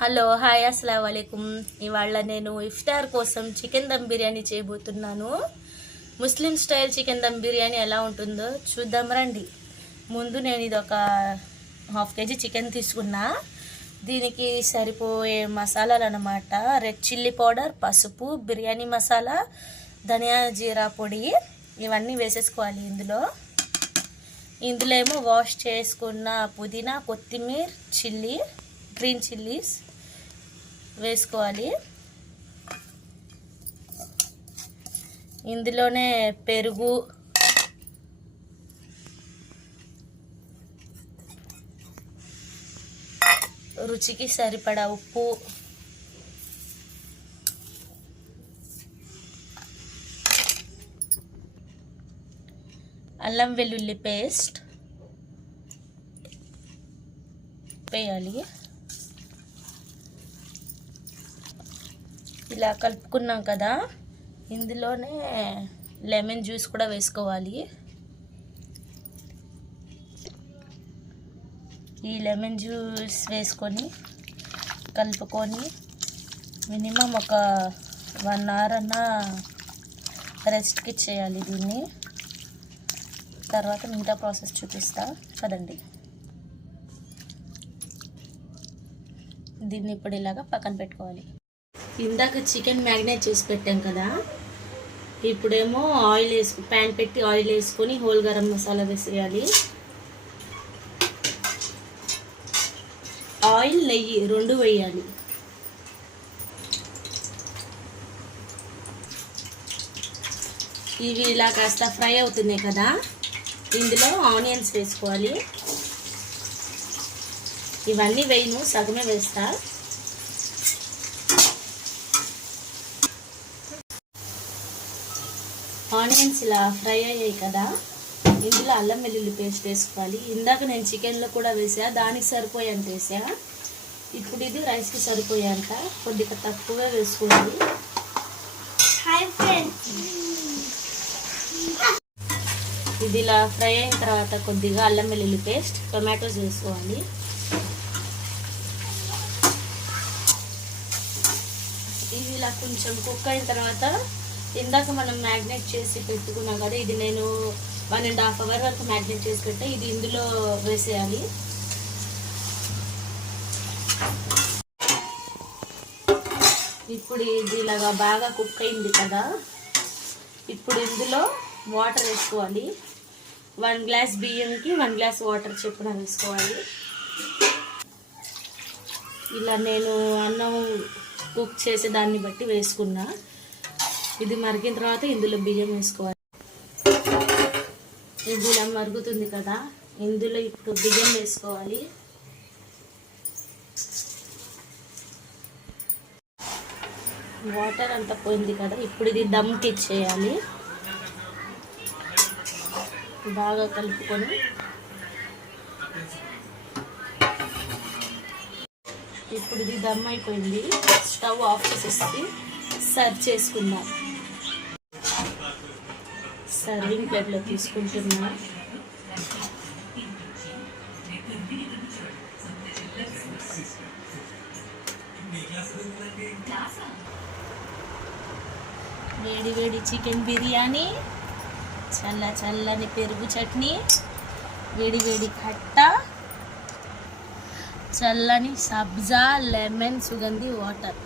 Hello hi అస్సలాము అలైకుం. ఇవాళ నేను ఇఫ్తార్ కోసం చికెన్ దమ్ బిర్యానీ చేయబోతున్నాను. ముస్లిం స్టైల్ చికెన్ దమ్ బిర్యానీ ఎలా ఉంటుందో చూద్దాం రండి. ముందు నేను ఇది ఒక ½ కేజీ చికెన్ తీసుకున్నా. దీనికి సరిపోయే మసాలాలు అన్నమాట: రెడ్ చిల్లీ పౌడర్, పసుపు, బిర్యానీ మసాలా, ధనియా జీరా పొడి, ఇవన్నీ వేసేసుకోవాలి. ఇందులో ఏమో వాష్ చేసుకున్న పుదీనా, కొత్తిమీర, చిల్లీ, గ్రీన్ చిల్లీస్ వేసుకోవాలి. ఇందులోనే పెరుగు, రుచికి సరిపడా ఉప్పు, అల్లం వెల్లుల్లి పేస్ట్ వేయాలి. ఇలా కలుపుకున్నాం కదా, ఇందులోనే లెమన్ జ్యూస్ కూడా వేసుకోవాలి. ఈ లెమన్ జ్యూస్ వేసుకొని కలుపుకొని మినిమం ఒక 1 అవర్ అన్నా రెస్ట్కి ఇచ్చేయాలి దీన్ని. తర్వాత మిగతా ప్రాసెస్ చూపిస్తా కదండి. దీన్ని ఇప్పుడు ఇలాగా పక్కన పెట్టుకోవాలి. ఇందాక చికెన్ మ్యారినేట్ చేసి పెట్టాం కదా, ఇప్పుడేమో ప్యాన్ పెట్టి ఆయిల్ వేసుకొని హోల్ గరం మసాలా వేసేయాలి. ఆయిల్, నెయ్యి 2 వేయాలి. ఇవి ఇలా కాస్త ఫ్రై అవుతున్నాయి కదా, ఇందులో ఆనియన్స్ వేసుకోవాలి. ఇవన్నీ వేయను, సగమే వేస్తా. ఆనియన్స్ ఇలా ఫ్రై అయ్యాయి కదా, ఇందులో అల్లం వెల్లుల్లి పేస్ట్ వేసుకోవాలి. ఇందాక నేను చికెన్లో కూడా వేసా, దానికి సరిపోయేంత వేసా. ఇప్పుడు ఇది రైస్కి సరిపోయేంత, కొద్దిగా తక్కువగా వేసుకోవాలి. ఇది ఇలా ఫ్రై అయిన తర్వాత కొద్దిగా అల్లం వెల్లుల్లి పేస్ట్, టొమాటోస్ వేసుకోవాలి. ఇది ఇలా కొంచెం కుక్ అయిన తర్వాత ఇందాక మనం మ్యాగ్నేట్ చేసి పెట్టుకున్నాం కదా, ఇది నేను 1.5 అవర్ వరకు మ్యాగ్నేట్ చేసి పెట్టా. ఇది ఇందులో వేసేయాలి. ఇప్పుడు ఇది ఇలాగా బాగా కుక్ అయింది కదా, ఇప్పుడు ఇందులో వాటర్ వేసుకోవాలి. 1 గ్లాస్ బియ్యంకి 1 గ్లాస్ వాటర్ చొప్పున వేసుకోవాలి. ఇలా నేను అన్నం కుక్ చేసే దాన్ని బట్టి వేసుకున్నా. ఇది మరిగిన తర్వాత ఇందులో బియ్యం వేసుకోవాలి. ఇది ఇలా మరుగుతుంది కదా, ఇందులో ఇప్పుడు బియ్యం వేసుకోవాలి. వాటర్ అంతా పోయింది కదా, ఇప్పుడు ఇది దమ్కి ఇచ్చేయాలి. బాగా కలుపుకొని ఇప్పుడు ఇది దమ్ అయిపోయింది. స్టవ్ ఆఫ్ చేసేసి సర్వ్ చేసుకుందాం. సర్వింగ్ ప్లేట్లో తీసుకుంటున్నా. వేడి వేడి చికెన్ బిర్యానీ, చల్లని పెరుగు చట్నీ, వేడి వేడి ఖట్ట, చల్లని సబ్జా, లెమన్, సుగంధి వాటర్.